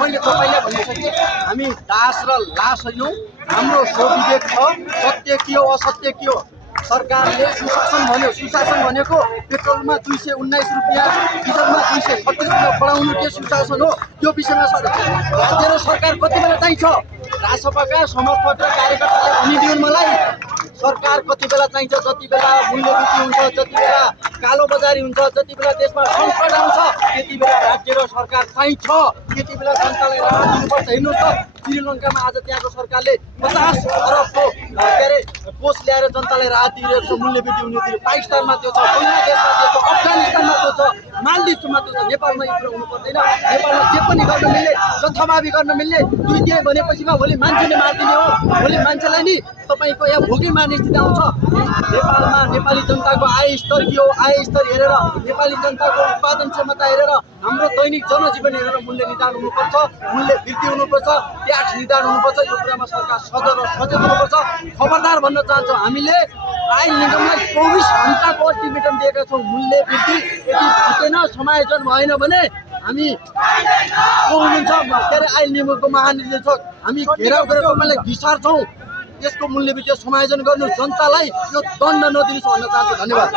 मैले तपाईँलाई भनिसकेँ हामी दास र लास होइनौँ। हाम्रो स्वविवेक छ, सत्य के हो असत्य के हो। सरकारले सुशासन भन्यो, सुशासन भनेको पेट्रोलमा 219 रुपियाँ, डिजलमा 236 रुपियाँ बढाउनु के सुशासन हो? त्यो विषयमा राज्य र सरकार कति बेला चाहिन्छ? राजसभाका समर्थक र कार्यकर्ताले भनिदिउन् मलाई, सरकार कति बेला चाहिन्छ? जति बेला मूल्यवृद्धि हुन्छ, जति बेला कालो बजारी हुन्छ, जति बेला देशमा सङ्कट आउँछ, त्यति बेला राज्य र सरकार चाहिन्छ। त्यति बेला जनतालाई राहत दिनुपर्छ। हेर्नुहोस् त, श्रीलङ्कामा आज त्यहाँको सरकारले 50 अरबको कोष ल्याएर जनतालाई राहत दिइरहेको छ। मूल्यवृद्धि हुनेतिर पाकिस्तानमा त्यो छ, बङ्गलादेशमा त्यो छ, अफगानिस्तानमा त्यो छ, मालदिप्समा त्यो छ। नेपालमा यो कुरा हुनु पर्दैन। नेपालमा जे पनि गर्न मिल्ने, जथाभावी गर्न मिल्ने, दुई दिए भनेपछि भोलि मान्छेले मारिदिने हो। भोलि मान्छेलाई नि तपाईँको यहाँ भोकै मार्ने स्थिति आउँछ। नेपालमा नेपाली जनताको आय स्तर के हो, आय स्तर हेरेर, नेपाली जनताको उत्पादन क्षमता हेरेर, हाम्रो दैनिक जनजीवन हेरेर मूल्य निर्धारण हुनुपर्छ, मूल्य वृद्धि हुनुपर्छ, ट्याक्स निर्धारण हुनुपर्छ। यो कुरामा सरकार सजग र सचेत हुनुपर्छ। खबरदार भन्न चाहन्छौँ, हामीले आयल निगमलाई 24 घण्टाको अल्टिमेटम दिएका छौँ। मूल्य वृद्धि यदि घटेन, समायोजन भएन भने हामी को हुनुहुन्छ आयल निगमको महानिर्देशक, हामी घेराउ गरेर तपाईँलाई विचार्छौँ। यसको मूल्य वृद्धि समायोजन गर्नु, जनतालाई यो दण्ड नदिनुहोस् भन्न चाहन्छु। धन्यवाद।